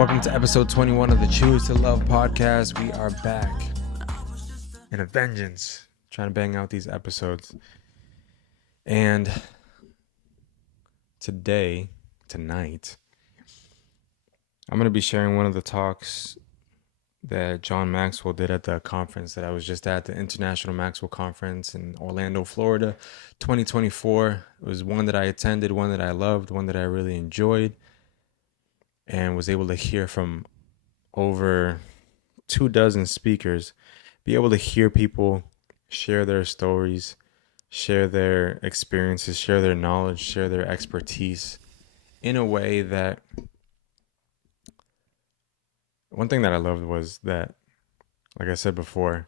Welcome to episode 21 of the Choose to Love podcast. We are back in a vengeance, trying to bang out these episodes. And tonight, I'm going to be sharing one of the talks that John Maxwell did at the conference that I was just at, the International Maxwell Conference in Orlando, Florida, 2024. It was one that I attended, one that I loved, one that I really enjoyed, and was able to hear from over 24 speakers, be able to hear people share their stories, share their experiences, share their knowledge, share their expertise in a way that one thing that I loved was that, like I said before,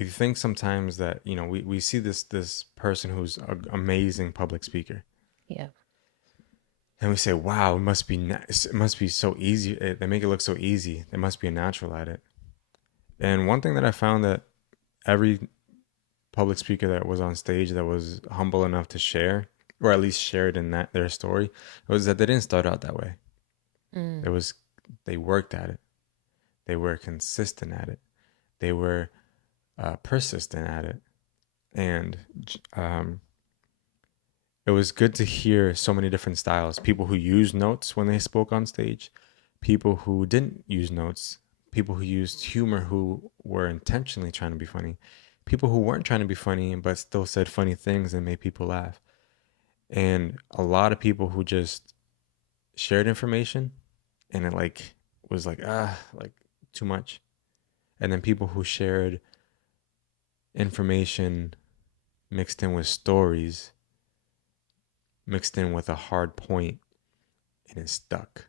we think sometimes that, we see this person who's an amazing public speaker. Yeah. And we say, wow, it must be nice. It must be so easy. They make it look so easy. They must be a natural at it. And one thing that I found that every public speaker that was on stage that was humble enough to share, or at least shared in their story, was that they didn't start out that way. They worked at it. They were consistent at it. They were persistent at it. And it was good to hear so many different styles. People who used notes when they spoke on stage, people who didn't use notes, people who used humor who were intentionally trying to be funny, people who weren't trying to be funny but still said funny things and made people laugh. And a lot of people who just shared information and it was too much. And then people who shared information mixed in with stories, mixed in with a hard point, and it stuck.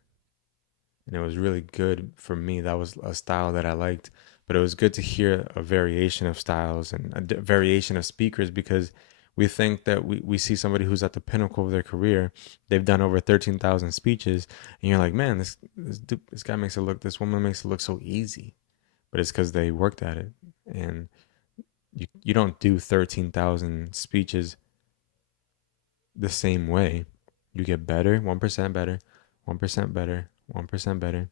And it was really good for me. That was a style that I liked. But it was good to hear a variation of styles and a variation of speakers, because we think that we see somebody who's at the pinnacle of their career. They've done over 13,000 speeches. And you're like, man, this guy makes it look, this woman makes it look so easy. But it's because they worked at it. And you don't do 13,000 speeches the same way. You get better, 1% better, 1% better, 1% better.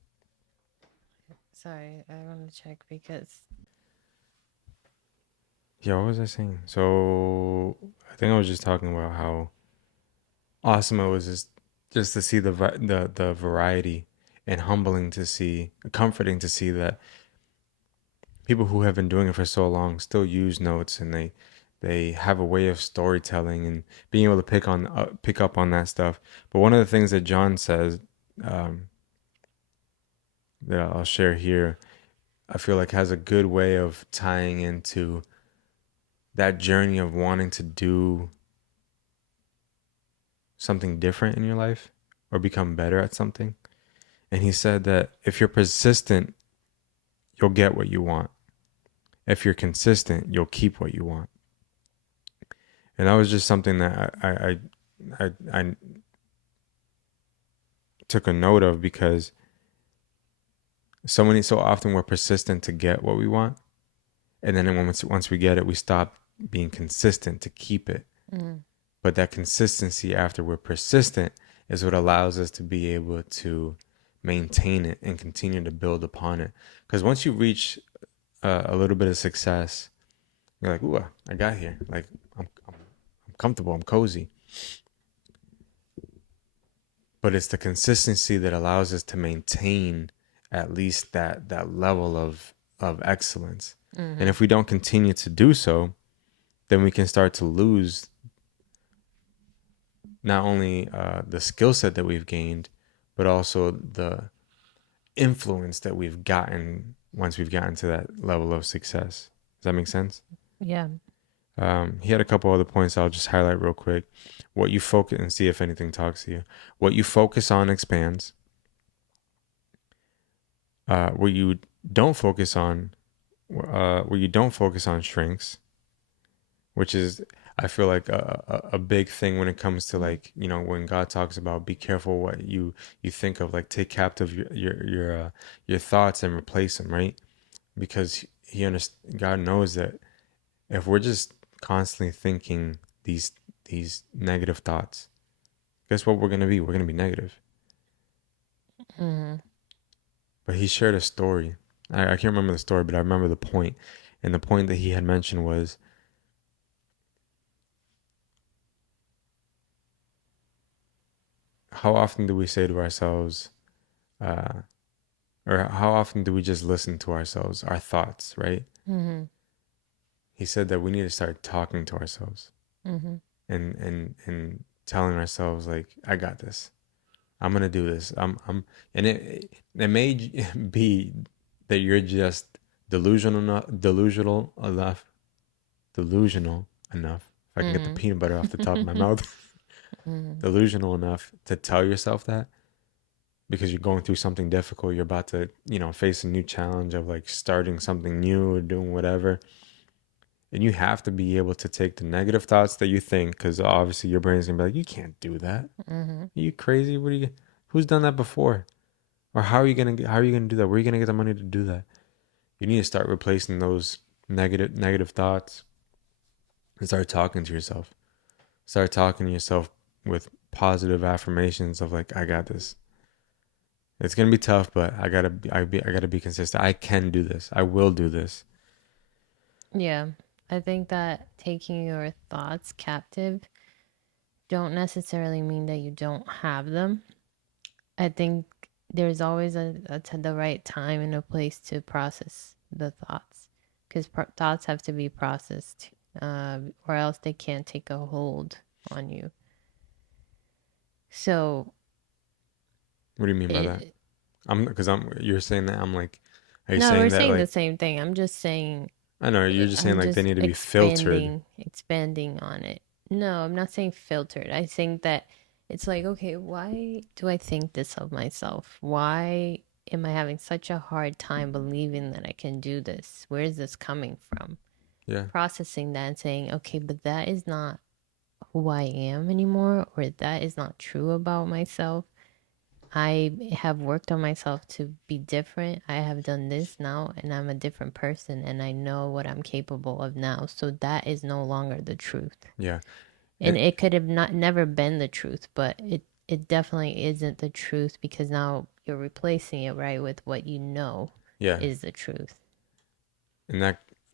Sorry, I want to check because... Yeah, what was I saying? So I think I was just talking about how awesome it was just to see the variety, and humbling to see, comforting to see that people who have been doing it for so long still use notes, and they have a way of storytelling and being able to pick up on that stuff. But one of the things that John says, that I'll share here, I feel like has a good way of tying into that journey of wanting to do something different in your life or become better at something. And he said that if you're persistent, you'll get what you want. If you're consistent, you'll keep what you want. And that was just something that I took a note of, because so often we're persistent to get what we want, and then once we get it, we stop being consistent to keep it. But that consistency after we're persistent is what allows us to be able to maintain it and continue to build upon it. Because once you reach a little bit of success, you're like, ooh, I got here. Like, I'm comfortable, I'm cozy. But it's the consistency that allows us to maintain at least that level of excellence. And if we don't continue to do so, then we can start to lose not only the skill set that we've gained, but also the influence that we've gotten once we've gotten to that level of success. Does that make sense? Yeah. He had a couple other points I'll just highlight real quick. What you focus, and see if anything talks to you. What you focus on expands. What you don't focus on shrinks, which is, I feel like a big thing when it comes to, like, when God talks about be careful what you think of, like take captive your thoughts and replace them, right? Because God knows that if we're just constantly thinking these negative thoughts, guess what we're gonna be? We're gonna be negative. Mm-hmm. But he shared a story. I can't remember the story, but I remember the point. And the point that he had mentioned was, how often do we say to ourselves, uh, or how often do we just listen to ourselves, our thoughts, right? Mm-hmm. He said that we need to start talking to ourselves Mm-hmm. and telling ourselves like, I got this. I'm gonna do this. And it may be that you're just delusional enough. If I can get the peanut butter off the top of my Mm-hmm. mouth, Mm-hmm. delusional enough to tell yourself that because you're going through something difficult. You're about to, face a new challenge of like starting something new or doing whatever. And you have to be able to take the negative thoughts that you think, because obviously your brain's gonna be like, you can't do that. Mm-hmm. Are you crazy? Who's done that before? Or how are you gonna do that? Where are you gonna get the money to do that? You need to start replacing those negative thoughts and start talking to yourself. Start talking to yourself with positive affirmations of like, I got this. It's gonna be tough, but I gotta be consistent. I can do this. I will do this. Yeah. I think that taking your thoughts captive don't necessarily mean that you don't have them. I think there's always the right time and a place to process the thoughts because thoughts have to be processed, or else they can't take a hold on you. So What do you mean by that? it, You're saying that I'm like, are you no, we're saying that saying the like, same thing. I know you're just saying I'm like they just need to be filtered. expanding on it. No, I'm not saying filtered. I think that it's like, okay, why do I think this of myself? Why am I having such a hard time believing that I can do this? Where is this coming from? Yeah, Processing that and saying, okay, but that is not who I am anymore, or that is not true about myself. I have worked on myself to be different. I have done this now, and I'm a different person, and I know what I'm capable of now. So that is no longer the truth. yeah, And and it could have not never been the truth, but it definitely isn't the truth because now you're replacing it right with what you know yeah, is the truth. and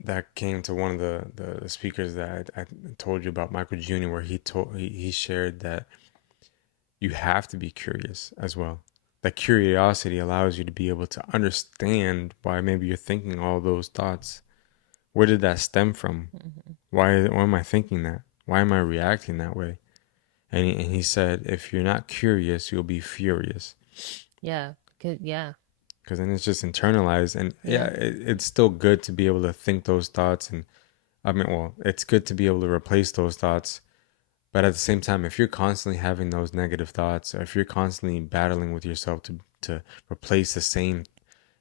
that came to one of the speakers that I told you about, Michael Jr., where he shared that you have to be curious as well. That curiosity allows you to be able to understand why maybe you're thinking all those thoughts. Where did that stem from? Mm-hmm. Why am I thinking that? Why am I reacting that way? And he said, if you're not curious, you'll be furious. Yeah, yeah, Because then it's just internalized. And yeah, yeah, it's still good to be able to think those thoughts. And I mean, well, it's good to be able to replace those thoughts. But at the same time, if you're constantly having those negative thoughts, or if you're constantly battling with yourself to replace the same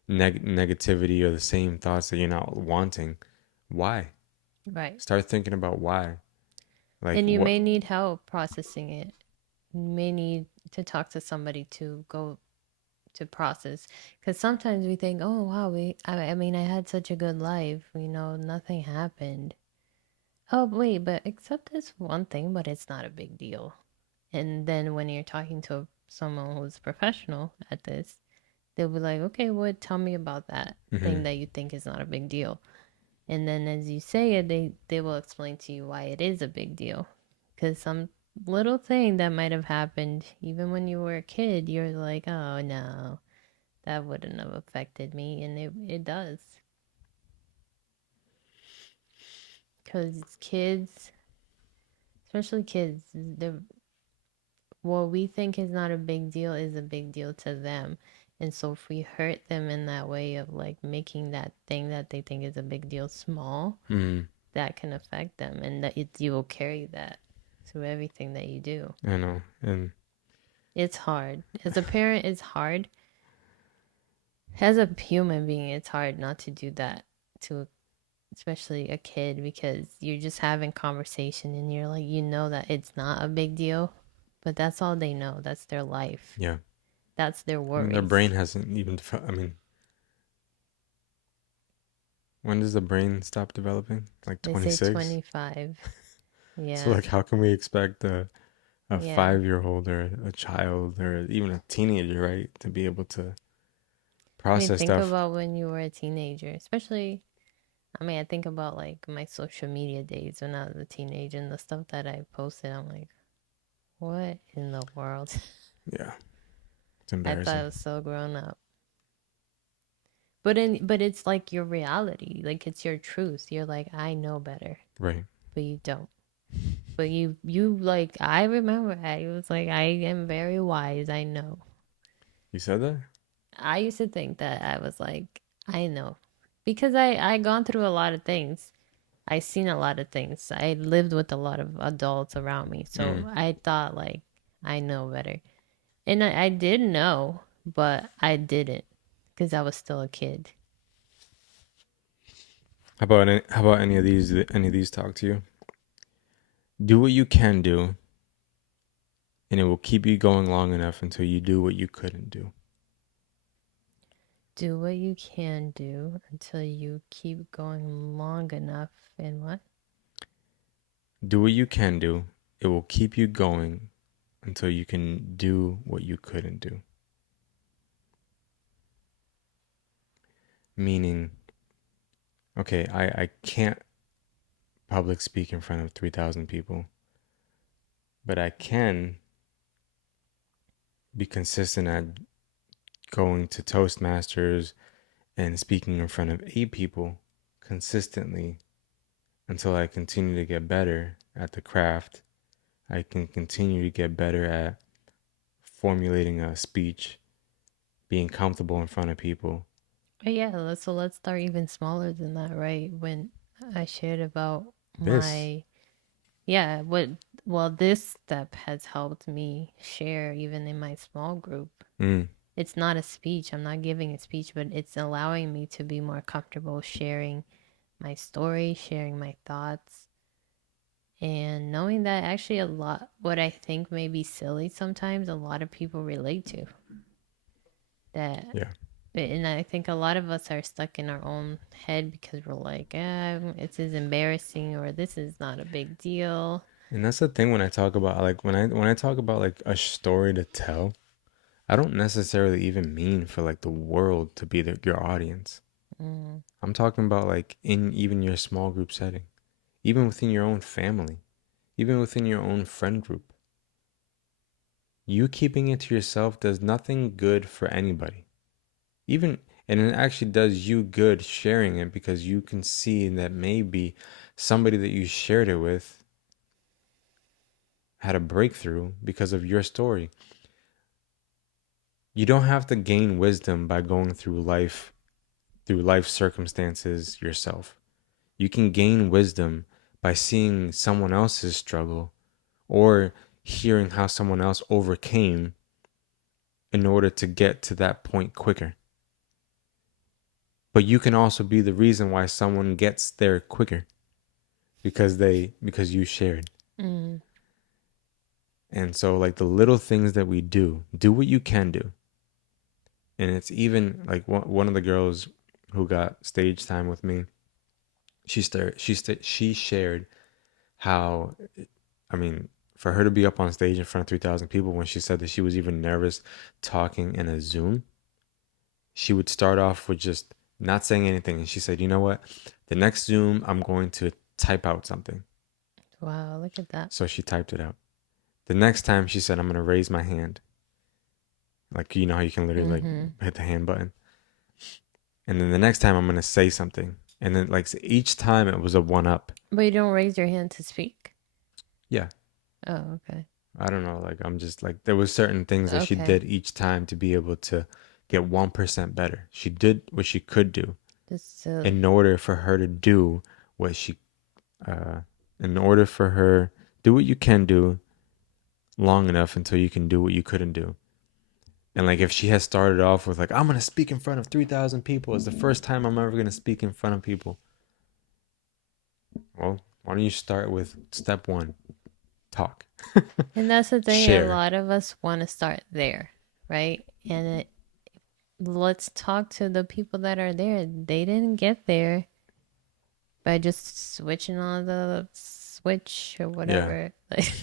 negativity or the same thoughts that you're not wanting, why? right. Start thinking about why. Like And you what? may need help processing it. You may need to talk to somebody to go to process because sometimes we think, oh wow, I mean I had such a good life, nothing happened. Oh wait, but except this one thing, but it's not a big deal. And then when you're talking to someone who's professional at this, they'll be like, okay, what, tell me about that Mm-hmm. thing that you think is not a big deal. And then as you say it, they will explain to you why it is a big deal. Because some little thing that might have happened even when you were a kid, you're like, oh no, that wouldn't have affected me. And it does. Because kids, especially kids, what we think is not a big deal is a big deal to them. And so if we hurt them in that way of like making that thing that they think is a big deal small, Mm-hmm. that can affect them and that you will carry that through everything that you do. I know. And It's hard. As a parent, it's hard. As a human being, it's hard not to do that to especially a kid because you're just having conversation and you're like, that it's not a big deal, but that's all they know. That's their life. yeah, That's their and their brain worries. hasn't even. I mean, when does the brain stop developing? Like They say 26. 25. So Yeah. like, how can we expect a Yeah. 5-year-old or a child or even a teenager, right? To be able to I mean, process think stuff. about when you were a teenager, especially. I mean, I think about like my social media days when I was a teenager and the stuff that I posted. I'm like, what in the world? Yeah, it's I thought embarrassing. it was so grown up. But it's like your reality. Like it's your truth. You're like, I know better, Right. but you don't. But you like I remember I was like, I am very wise. I know. You said that? I used to think that I was like, I know. Because I gone through a lot of things. I seen a lot of things. I lived with a lot of adults around me. So Mm. I thought like I know better. And I did know, but I didn't because I was still a kid. How about any of these? Any of these talk to you? Do what you can do, and it will keep you going long enough until you do what you couldn't do. Do what you can do until you keep going long enough and what? Do what you can do. It will keep you going until you can do what you couldn't do. Meaning, okay, I can't public speak in front of 3,000 people, but I can be consistent at going to Toastmasters and speaking in front of 8 people consistently until I continue to get better at the craft. I can continue to get better at formulating a speech, being comfortable in front of people. But yeah, let's start even smaller than that, right? When I shared about This, my yeah, what well this step has helped me share even in my small group. mm, It's not a speech. I'm not giving a speech, but it's allowing me to be more comfortable sharing my story, sharing my thoughts, and knowing that actually a lot what I think may be silly sometimes a lot of people relate to that. yeah. And I think a lot of us are stuck in our own head because we're like, it's as embarrassing or this is not a big deal. And that's the thing when I talk about like when I talk about like a story to tell, I don't necessarily even mean for like the world to be your audience. Mm. I'm talking about like in even your small group setting, even within your own family, even within your own friend group. You keeping it to yourself does nothing good for anybody. Even and it actually does you good sharing it because you can see that maybe somebody that you shared it with had a breakthrough because of your story. You don't have to gain wisdom by going through life circumstances yourself. You can gain wisdom by seeing someone else's struggle or hearing how someone else overcame in order to get to that point quicker. But you can also be the reason why someone gets there quicker because you shared. Mm. And so like the little things that we do what you can do. And it's even like one of the girls who got stage time with me, she shared how, I mean, for her to be up on stage in front of 3,000 people, when she said that she was even nervous talking in a Zoom, she would start off with just not saying anything. And she said, you know what? The next Zoom, I'm going to type out something. Wow, look at that. So she typed it out. The next time she said, I'm going to raise my hand. Like, you know how you can literally like Mm-hmm. hit the hand button. And then the next time I'm going to say something. And then like each time it was a one up. But you don't raise your hand to speak. Yeah. Oh, okay. I don't know. Like, I'm just like, there was certain things that she Okay. did each time to be able to get 1% better. She did what she could do Just to in order for her to do what she, uh, in order for her, do what you can do long enough until you can do what you couldn't do. And like, if she has started off with like, I'm going to speak in front of 3,000 people, it's the first time I'm ever going to speak in front of people. Well, why don't you start with step one, talk, and that's the thing, a share. lot of us want to start there, right? Let's talk to the people that are there. They didn't get there by just switch or Yeah. whatever. Like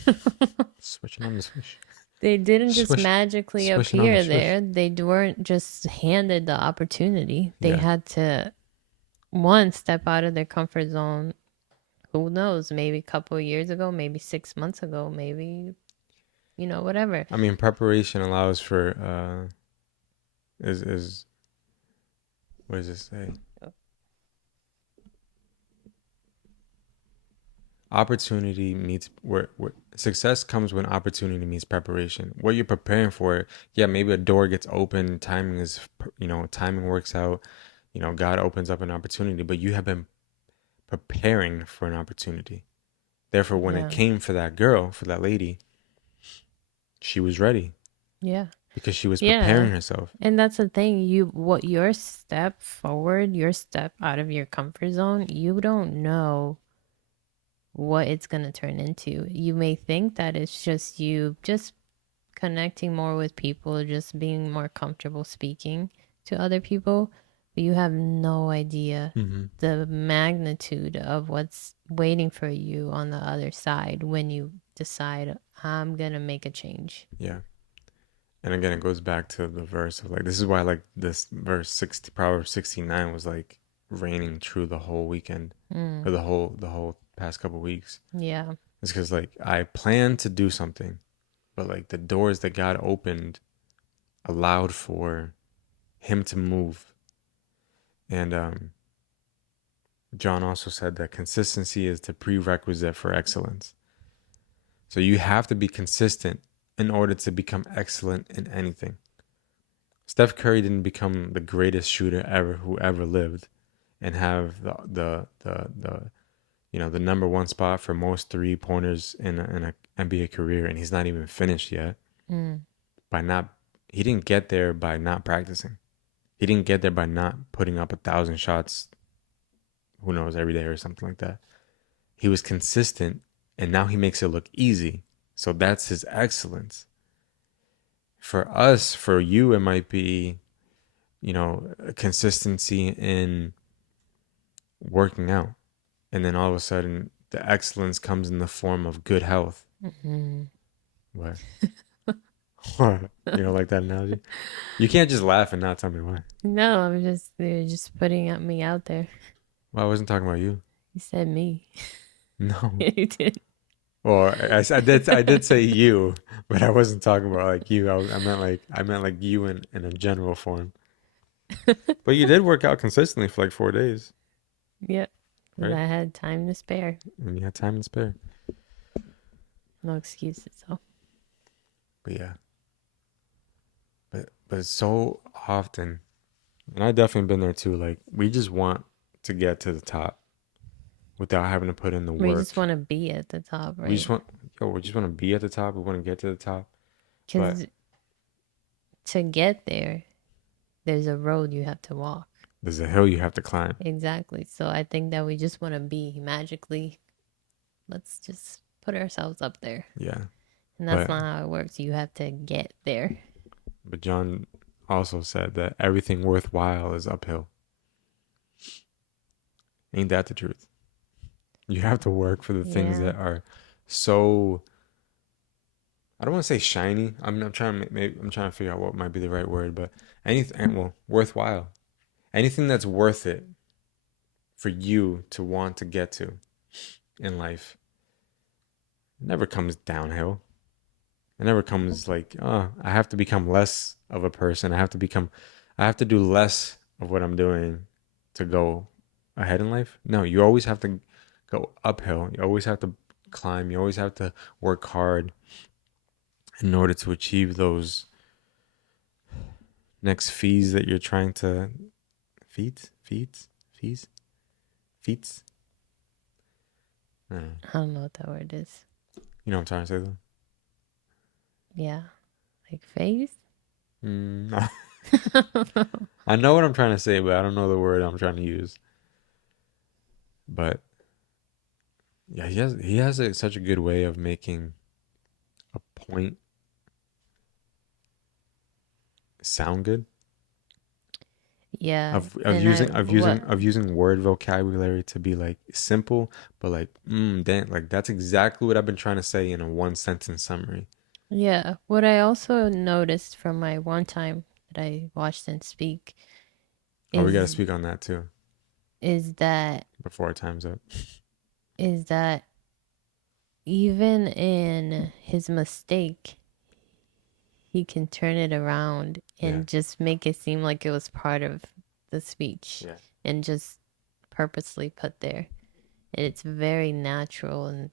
Switching on the switch. they didn't just Swish. magically Swishing on the appear swish. there. They weren't just handed the opportunity. They Yeah. had to one step out of their comfort zone. Who knows? Maybe a couple of years ago, maybe 6 months ago, maybe whatever. I mean, preparation allows for is what does it say? Opportunity meets where success comes when opportunity meets preparation. What you're preparing for, yeah, maybe a door gets open, timing is, timing works out, God opens up an opportunity, but you have been preparing for an opportunity. Therefore, when it Yeah. came for that girl, for that lady, she was ready Yeah. because she was Yeah. preparing herself. And that's the thing, what your step forward, your step out of your comfort zone, you don't know what it's going to turn into. You may think that it's just you just connecting more with people, just being more comfortable speaking to other people, but you have no idea Mm-hmm. the magnitude of what's waiting for you on the other side when you decide, I'm going to make a change. Yeah. And again, it goes back to the verse of like, this is why like this verse 60, Proverbs 69 was like raining true the whole weekend Mm, or the whole past couple weeks. yeah. It's because like I planned to do something, but like the doors that God opened allowed for him to move. And John also said that consistency is the prerequisite for excellence. So you have to be consistent in order to become excellent in anything. Steph Curry didn't become the greatest shooter ever who ever lived and have the number one spot for most 3 pointers in a NBA career, and he's not even finished yet. Mm, By not, he didn't get there by not practicing. He didn't get there by not putting up 1,000 shots. Who knows, every day or something like that. He was consistent, and now he makes it look easy. So that's his excellence. For us, for you, it might be consistency in working out. And then all of a sudden, the excellence comes in the form of good health. mm. What? What? You don't like that analogy? You can't just laugh and not tell me why. No, I'm just, they're just putting me out there. Well, I wasn't talking about you. You said me. No. You did. Well, I did say you, but I wasn't talking about like you. I meant like you in a general form. But you did work out consistently for like 4 days, Yep. Because right? I had time to spare. And you had time to spare. No excuses, though. But yeah, but so often, and I definitely been there too. Like we just want to get to the top without having to put in the We just work. want to be at the top, We right? just want, we just want to be at the top. We want to get to the top. But Because to get there, there's a road you have to walk. there's a hill you have to climb. Exactly. So I think that we just want to be magically, let's just put ourselves up there. Yeah. And that's But not how it works. You have to get there. but John also said that everything worthwhile is uphill. Ain't that the truth? You have to work for the things Yeah. that are so, I don't want to say shiny. I'm trying to maybe I'm trying to figure out what might be the right word, but anything, well, worthwhile. Anything that's worth it for you to want to get to in life never comes downhill. It never comes like, oh, I have to become less of a person. I have to do less of what I'm doing to go ahead in life. No, you always have to go uphill. You always have to climb. You always have to work hard in order to achieve those next fees that you're trying to fees, feats. I don't know. I don't know what that word is. You know what I'm trying to say though. Yeah. Like phase? No. I know what I'm trying to say, but I don't know the word I'm trying to use. But yeah, he has such a good way of making a point sound good. Yeah. of And I using what word vocabulary to be like simple, but like damn, like that's exactly what I've been trying to say in a one sentence summary. yeah, what I also noticed from my one time that I watched him speak Oh, we got to is speak on that too is that before our time's up. is that even in his mistake, he can turn it around Yeah, and just make it seem like it was part of the speech yeah. and just purposely put there. And it's very natural. And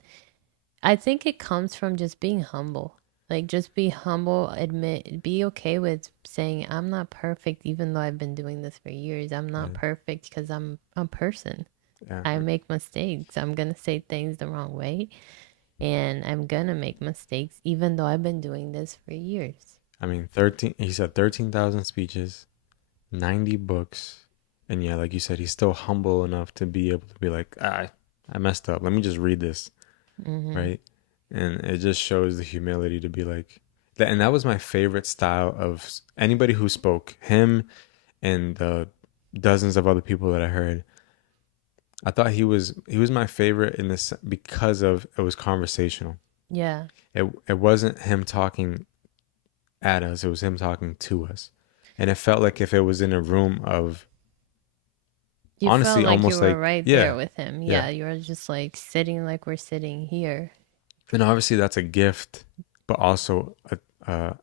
I think it comes from just being humble. Like, just be humble, admit, be okay with saying, I'm not perfect, even though I've been doing this for years. I'm not Yeah, perfect because I'm a person. yeah. I make mistakes. I'm going to say things the wrong way. And I'm going to make mistakes, even though I've been doing this for years. I mean, 13. He said 13,000 speeches, 90 books, and yeah, like you said, he's still humble enough to be able to be like, I messed up. Let me just read this, Mm-hmm. right? And it just shows the humility to be like that. And that was my favorite style of anybody who spoke. Him and the dozens of other people that I heard. I thought he was my favorite in this because of it was conversational. Yeah. It wasn't him talking at us, it was him talking to us. And it felt like if it was in a room of You felt honestly like you almost were like right yeah, there with him. yeah. Yeah. You were just like sitting like we're sitting here. And obviously that's a gift, but also a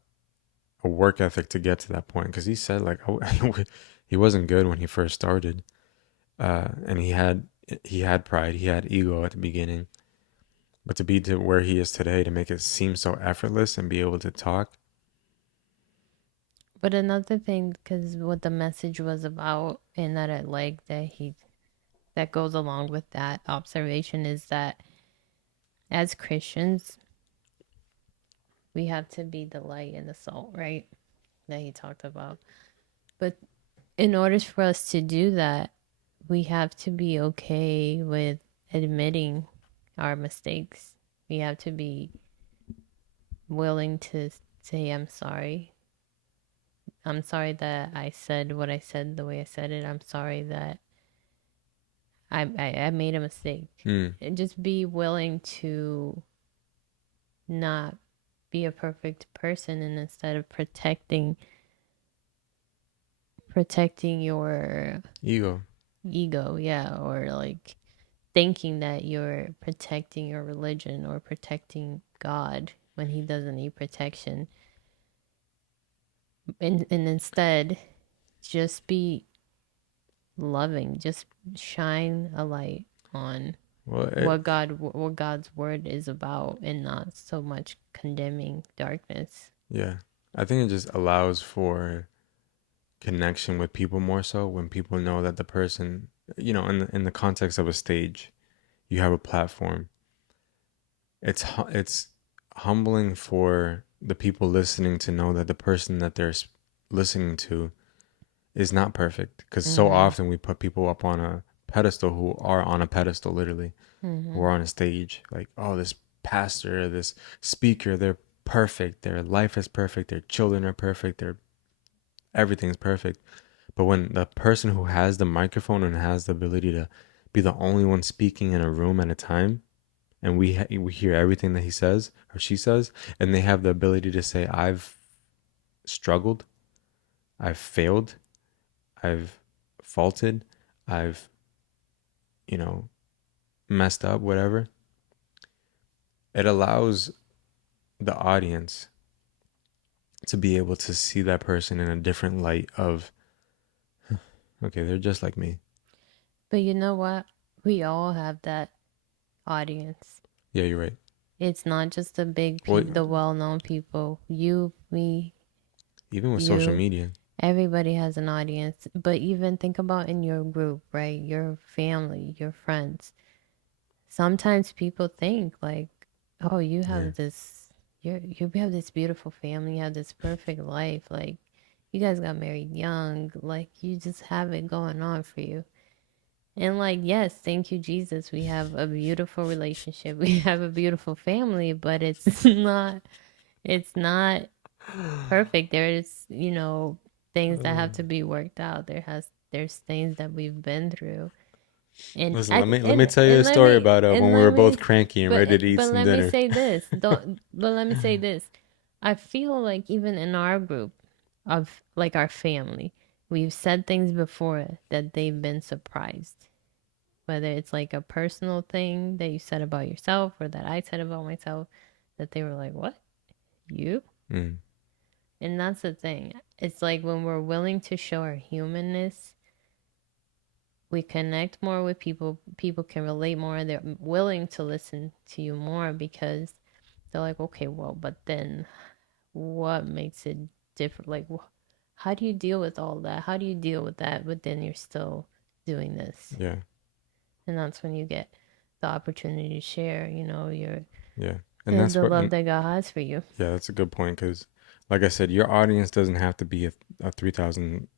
work ethic to get to that point because he said like he wasn't good when he first started. And he had pride, he had ego at the beginning. But to be to where he is today, to make it seem so effortless and be able to talk, But another thing, because what the message was about, and that I like that goes along with that observation is that as Christians, we have to be the light and the salt, right? That he talked about. But in order for us to do that, we have to be okay with admitting our mistakes. We have to be willing to say, I'm sorry. I'm sorry that I said what I said the way I said it. I'm sorry that I made a mistake. mm, And just be willing to not be a perfect person, and instead of protecting your ego. ego, yeah, or like thinking that you're protecting your religion or protecting God when he doesn't need protection. And instead just be loving, just shine a light on Well, what God's word is about, and not so much condemning darkness. yeah, I think it just allows for connection with people more so when people know that the person, in the context of a stage, you have a platform. It's humbling for the people listening to know that the person that they're listening to is not perfect because so Mhm. often we put people up on a pedestal who are on a pedestal literally, who Mhm. are on a stage like, oh, this pastor, this speaker, they're perfect, their life is perfect, their children are perfect, their everything's perfect. But when the person who has the microphone and has the ability to be the only one speaking in a room at a time, and we hear everything that he says or she says, and they have the ability to say, I've struggled, I've failed, I've faulted, I've, you know, messed up, whatever. It allows the audience to be able to see that person in a different light of, okay, they're just like me. But you know what? We all have that audience. Yeah, you're right. It's not just Well, the well-known people. You, me, even with social you. media. Everybody has an audience. But even think about in your group, right? Your family, your friends. Sometimes people think like, "Oh, Yeah. you have this beautiful family, you have this perfect life. Like, you guys got married young. Like, you just have it going on for you." And like, yes, thank you, Jesus. We have a beautiful relationship. We have a beautiful family, but it's not perfect. There's, things that Uh, have to be worked out. There's things that we've been through. And Listen, I let me tell you a and story about and when we let were both me cranky and ready to eat but some let me dinner. say this. Don't but let me say this. I feel like even in our group of like our family, we've said things before that they've been surprised. Whether it's like a personal thing that you said about yourself or that I said about myself, that they were like, "What? You?" Mm, And that's the thing. It's like when we're willing to show our humanness, we connect more with people. People can relate more. They're willing to listen to you more because they're like, okay, well, but then what makes it different? Like, how do you deal with all that? How do you deal with that? But then you're still doing this. yeah, And that's when you get the opportunity to share, your yeah, and that's the what. love that God has for you. Yeah, that's a good point because, like I said, your audience doesn't have to be a 3,000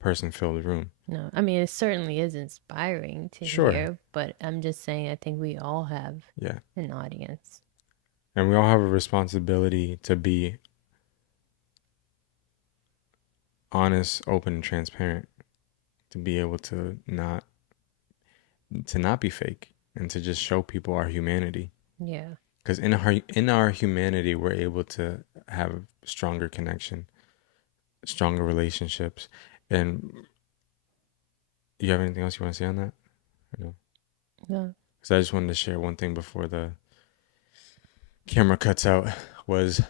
person filled room. No, I mean, it certainly is inspiring to Sure. hear, but I'm just saying, I think we all have Yeah, an audience. and we all have a responsibility to be honest, open, and transparent. To be able to not be fake and to just show people our humanity. Yeah. Because in our humanity, we're able to have stronger connection, stronger relationships. And you have anything else you want to say on that? Or no? No. Because I just wanted to share one thing before the camera cuts out. Was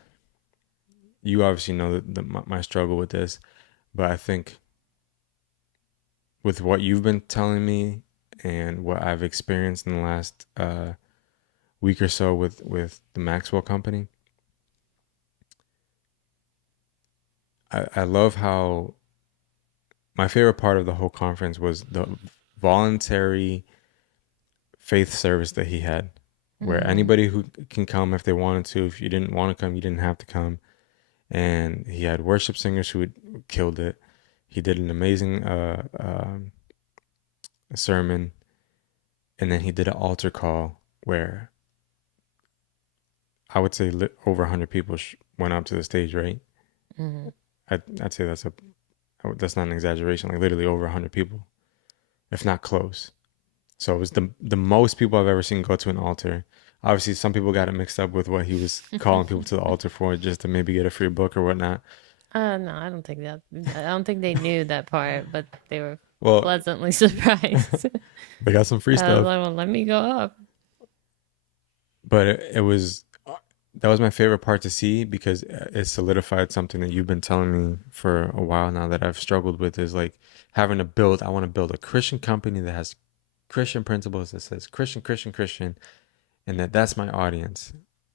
you obviously know my struggle with this, but I think with what you've been telling me and what I've experienced in the last week or so with the Maxwell Company, I love how my favorite part of the whole conference was the voluntary faith service that he had, where Mm-hmm. anybody who can come if they wanted to. If you didn't want to come, you didn't have to come. And he had worship singers who had killed it. He did an amazing sermon, and then he did an altar call where I would say over 100 people went up to the stage. Right? Mm-hmm. I'd say that's not an exaggeration. Like literally over 100 people, if not close. So it was the most people I've ever seen go to an altar. Obviously, some people got it mixed up with what he was calling people to the altar for, just to maybe get a free book or whatnot. No, I don't think that. I don't think they knew that part, but they were Well, pleasantly surprised. they got some free I was stuff, like, well, let me go up. but it was that was my favorite part to see because it solidified something that you've been telling me for a while now that I've struggled with is like having to build. I want to build a Christian company that has Christian principles that says Christian, Christian, Christian, and that's my audience.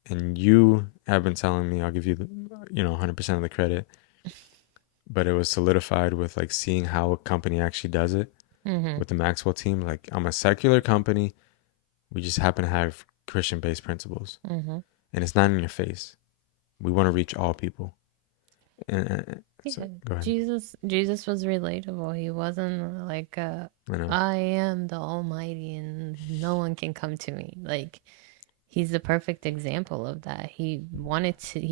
And you have been telling me, I'll give you 100% of the credit, but it was solidified with like seeing how a company actually does it Mm-hmm. with the Maxwell team. Like I'm a secular company, we just happen to have Christian based principles, Mm-hmm. and it's not in your face. We want to reach all people. So Yeah, go ahead. Jesus was relatable. He wasn't like I know. I am the Almighty and no one can come to me. Like he's the perfect example of that. He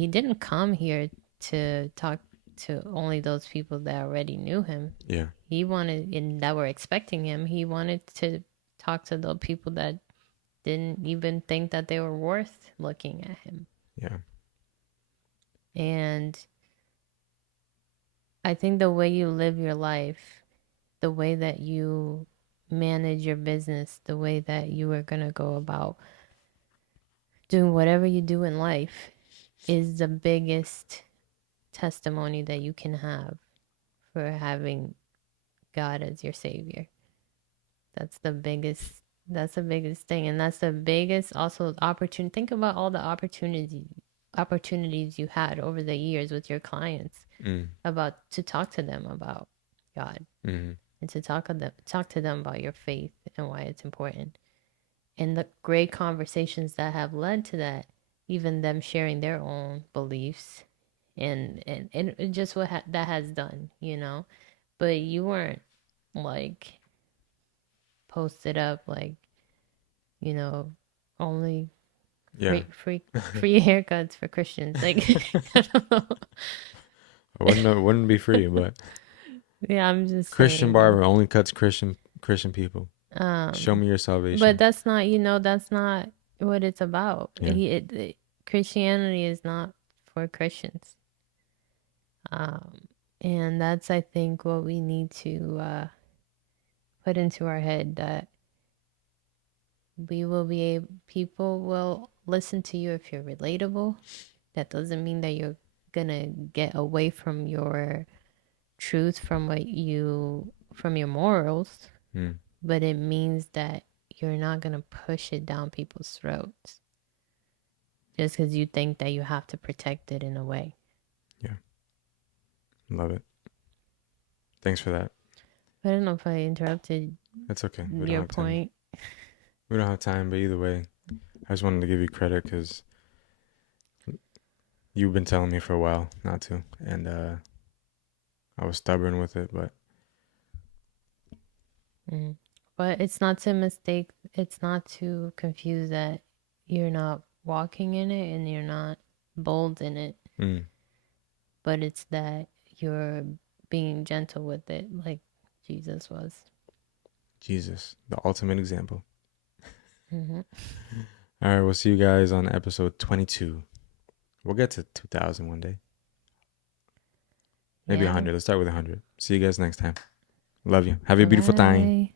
didn't come here to talk to only those people that already knew him. Yeah, He wanted and that were expecting him. He wanted to talk to the people that didn't even think that they were worth looking at him. yeah, And I think the way you live your life, the way that you manage your business, the way that you are going to go about doing whatever you do in life is the biggest testimony that you can have for having God as your savior. That's the biggest thing, and that's the biggest also opportunity. Think about all the opportunities you had over the years with your clients mm, about to talk to them about God mm, and to talk to them about your faith and why it's important. And the great conversations that have led to that, even them sharing their own beliefs and just what that has done. But you weren't like posted up like you know only yeah. free haircuts for Christians. Like I don't know. It wouldn't be free, but Yeah, I'm just Christian saying. barber only cuts Christian people. Show Um, me your but salvation. that's not, that's not what it's about. Yeah. Christianity is not for Christians. Um, and that's, I think, what we need to put into our head, that people will listen to you if you're relatable. That doesn't mean that you're gonna get away from your truth, from your morals, Mm, but it means that you're not gonna push it down people's throats just because you think that you have to protect it in a way. yeah. Love it. Thanks for that. I don't know if I interrupted That's okay. We don't your have time. point. We don't have time, but either way, I just wanted to give you credit because you've been telling me for a while not to, and I was stubborn with it, but Mm. But it's not to confuse that you're not walking in it and you're not bold in it, mm, but it's that you're being gentle with it, like Jesus was. Jesus, the ultimate example. Hmm. All right, we'll see you guys on episode 22. We'll get to 2000 one day. Maybe Yeah. 100. Let's start with 100. See you guys next time. Love you. Have a Bye beautiful time. bye.